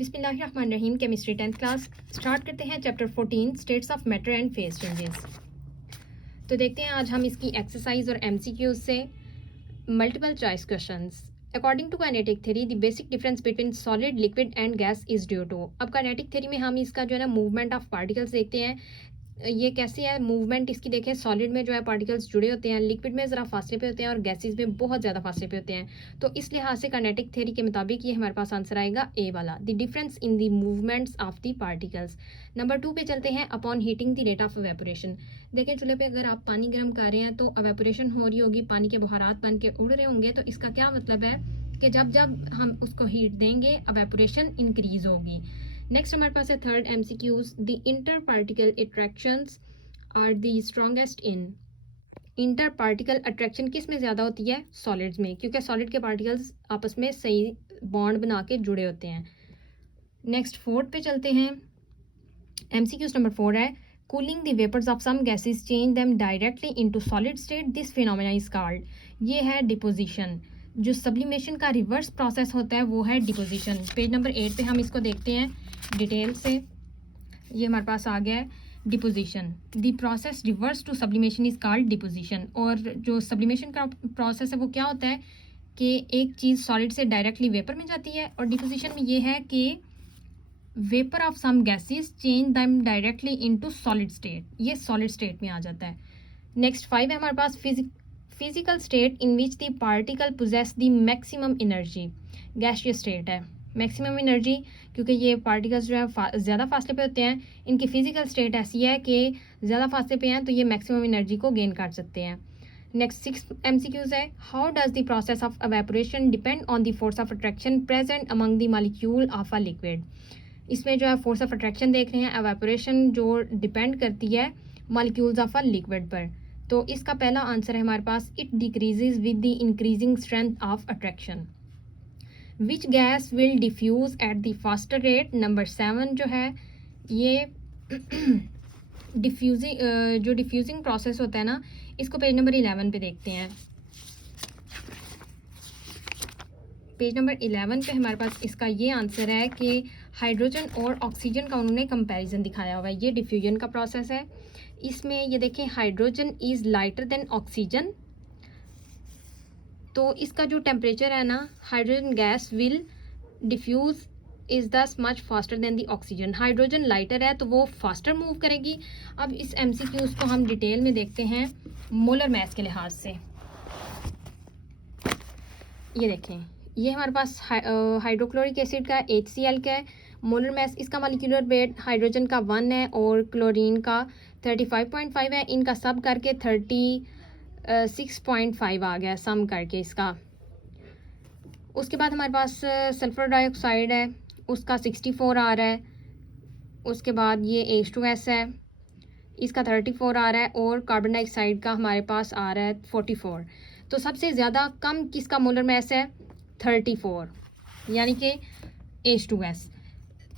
बिस्मिल्लाहिर्रहमानिर्रहीम। Chemistry 10th class start करते हैं। Chapter 14 states of matter and phase changes. तो देखते हैं आज हम इसकी एक्सरसाइज और एमसीक्यूज से multiple choice questions. According to kinetic theory the basic difference between solid liquid and gas is due to. अब काइनेटिक थ्योरी में हम इसका जो है ना मूवमेंट ऑफ पार्टिकल्स देखते हैं। ये कैसे है मूवमेंट इसकी, देखें सॉलिड में जो है पार्टिकल्स जुड़े होते हैं, लिक्विड में ज़रा फासले पे होते हैं और गैसेस में बहुत ज़्यादा फासले पे होते हैं। तो इस लिहाज से काइनेटिक थ्योरी के मुताबिक ये हमारे पास आंसर आएगा ए वाला, the difference in the movements of the particles. Number 2 पे चलते हैं। Upon heating the rate of evaporation. देखें चूल्हे पे अगर आप पानी गर्म कर रहे हैं तो एवेपोरेशन हो रही होगी, पानी के बुहारात बन के उड़ रहे होंगे। तो इसका क्या मतलब है कि जब जब हम उसको हीट देंगे एवेपोरेशन इंक्रीज होगी। नेक्स्ट हमारे पास है third MCQs. The inter particle attractions are the strongest in. Inter particle attraction किस में ज़्यादा होती है? सॉलिड्स में, क्योंकि सॉलिड के पार्टिकल्स आपस में सही बॉन्ड बना के जुड़े होते हैं। नेक्स्ट फोर्थ पे चलते हैं। एमसीक्यूज नंबर 4 है cooling the vapours of some gases change them directly into solid state, this phenomena is called. ये है डिपोजिशन। जो सब्लिमेशन का रिवर्स प्रोसेस होता है वो है डिपोजिशन। पेज नंबर 8 पे हम इसको देखते हैं डिटेल से। ये हमारे पास आ गया है deposition. The process reverse to sublimation is called deposition. और जो सब्लिमेशन का प्रोसेस है वो क्या होता है कि एक चीज़ सॉलिड से डायरेक्टली वेपर में जाती है, और डिपोजिशन में ये है कि vapour of some gases change them directly into solid state, ये सॉलिड स्टेट में आ जाता है। नेक्स्ट 5 है हमारे पास physical state in which the particle possess the maximum energy. Gaseous state है मैक्सिमम एनर्जी, क्योंकि ये पार्टिकल्स जो है ज़्यादा फासले पे होते हैं। इनकी फिजिकल स्टेट ऐसी है कि ज़्यादा फासले पे हैं तो ये मैक्सिमम एनर्जी को गेन कर सकते हैं। नेक्स्ट 6 एमसीक्यूज है। How does the process of evaporation depend on the force of attraction present among the molecule of a liquid. इसमें जो है फोर्स ऑफ अट्रैक्शन देख रहे हैं, एवेपोरेशन जो डिपेंड करती है मॉलिक्यूल्स ऑफ अ लिक्विड पर। तो इसका पहला आंसर है हमारे पास it decreases with the increasing strength of attraction. Which gas will diffuse at the faster rate. Number 7 जो है ये जो डिफ्यूजिंग प्रोसेस होता है ना, इसको पेज नंबर 11 पे देखते हैं। पेज नंबर 11 पे हमारे पास इसका ये आंसर है कि हाइड्रोजन और ऑक्सीजन का उन्होंने कंपैरिजन दिखाया हुआ है। ये डिफ्यूजन का प्रोसेस है। इसमें ये देखें hydrogen is lighter than oxygen. तो इसका जो टेम्परेचर है ना, hydrogen gas will diffuse is दस मच फास्टर देन दी ऑक्सीजन। हाइड्रोजन लाइटर है तो वो फास्टर मूव करेगी। अब इस एमसीक्यूज़ को हम डिटेल में देखते हैं मोलर मास के लिहाज से। ये देखें ये हमारे पास हाइड्रोक्लोरिक एसिड का HCl का है। मोलर मास इसका मॉलिक्यूलर वेट हाइड्रोजन का 1 है और क्लोरीन का 35.5 है। इनका सब करके 36.5 आ गया सम करके इसका। उसके बाद हमारे पास सल्फ़र डाइऑक्साइड है, उसका 64 आ रहा है। उसके बाद ये H2S है, इसका 34 आ रहा है। और कार्बन डाइऑक्साइड का हमारे पास आ रहा है 44। तो सबसे ज़्यादा कम किसका मोलर मास है? 34, यानी कि H2S।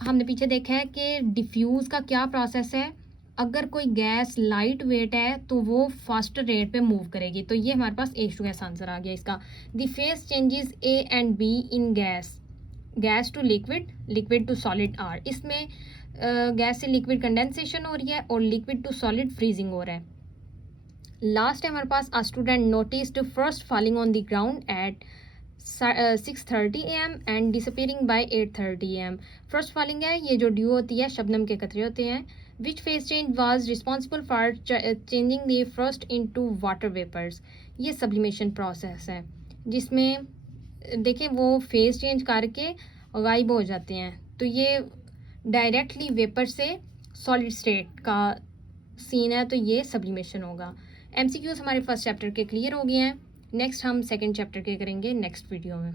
हमने पीछे देखा है कि डिफ्यूज़ का क्या प्रोसेस है। अगर कोई गैस लाइट वेट है तो वो फास्टर रेट पे मूव करेगी। तो ये हमारे पास H2S आंसर आ गया इसका। The phase changes A and B in gas to liquid, liquid to solid are. इसमें गैस से लिक्विड कंडेंसेशन हो रही है और लिक्विड टू सॉलिड फ्रीजिंग हो रहा है। लास्ट है हमारे पास a student noticed frost forming on the ground at 6:30 AM and disappearing by 8:30 AM। Frost forming है, ये जो ड्यू होती है, शबनम के कतरे होते हैं। Which phase change was responsible for changing the frost into water vapours. ये सब्लिमेशन प्रोसेस है जिसमें देखें वो फेज चेंज करके गायब हो जाते हैं। तो ये डायरेक्टली वेपर से सॉलिड स्टेट का सीन है, तो ये सब्लिमेशन होगा। एमसीक्यूज हमारे फर्स्ट चैप्टर के क्लियर हो गए हैं। नेक्स्ट हम सेकंड चैप्टर के करेंगे नेक्स्ट वीडियो में।